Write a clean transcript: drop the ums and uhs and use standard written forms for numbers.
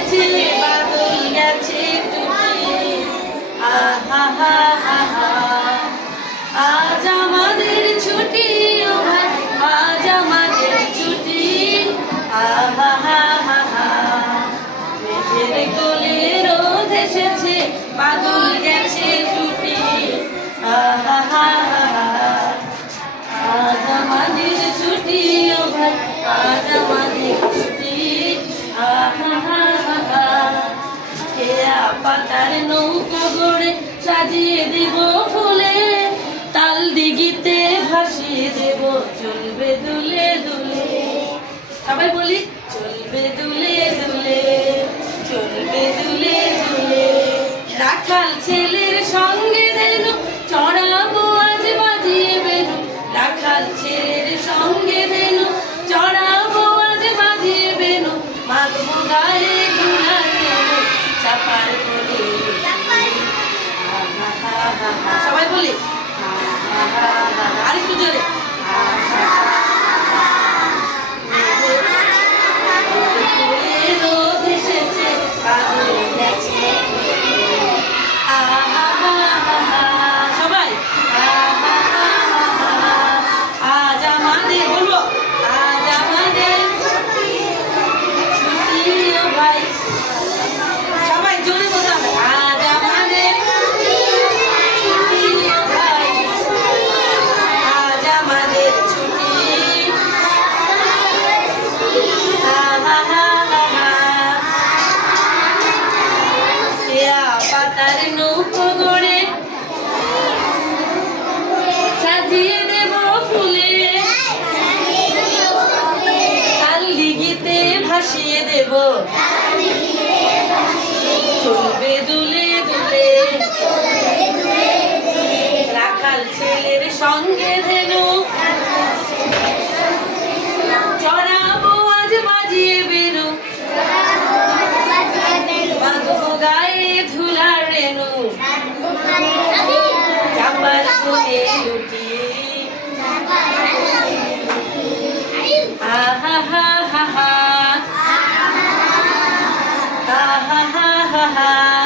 এসেছে বাদল গেছে টুটি আহা হা হা হা আজ আমাদের ছুটি ও ভাই আজ আমাদের ছুটি আহা হা হা হা মেঘের কোলে রোদ এসেছে বাদল গেছে টুটি আহা হা হা হা আজ আমাদের ছুটি ও ভাই আজ আমাদের ছুটি আহা হা হা হা কেয়া পাতার নৌকা গড়ে সাজিয়ে দেব ফুলে তাল দিঘিতে ভাসিয়ে দেব চলবে দুলে দুলে সবাই বলি চলবে দুলে দুলে চলবে দুলে দুলে রাখাল ছেলের সঙ্গে দেনু চড়াবো আজ বাজিয়ে বেনু রাখাল ছেলের সঙ্গে দেনু চড়াবো আজ বাজিয়ে বেনু মাগবো গায়ে ধুলার দেনু চাপার করে সবাই বলি আরেকটু জোরে রোদ এসেছে বাদল গেছে সবাই আজ আমাদের বলবো আজ আমাদের ছুটি ও ভাই সবাই জোরে বলতে হবে আজ আমাদের ছুটি ও ভাই আজ আমাদের ছুটি পাতার নৌকো গড়ে সাজিয়ে দেব ফুলে কাল দিঘিতে ভাসিয়ে দেব চলবে দুলে দুলে রাখাল ছেলের সঙ্গে ধেনু চড়াবো আজ বাজিয়ে বেনু বাঁধবো গায়ে ধুলার রেনু চাপার কোণে লুটিয়ে আহা হা হা হা আহা হা হা হা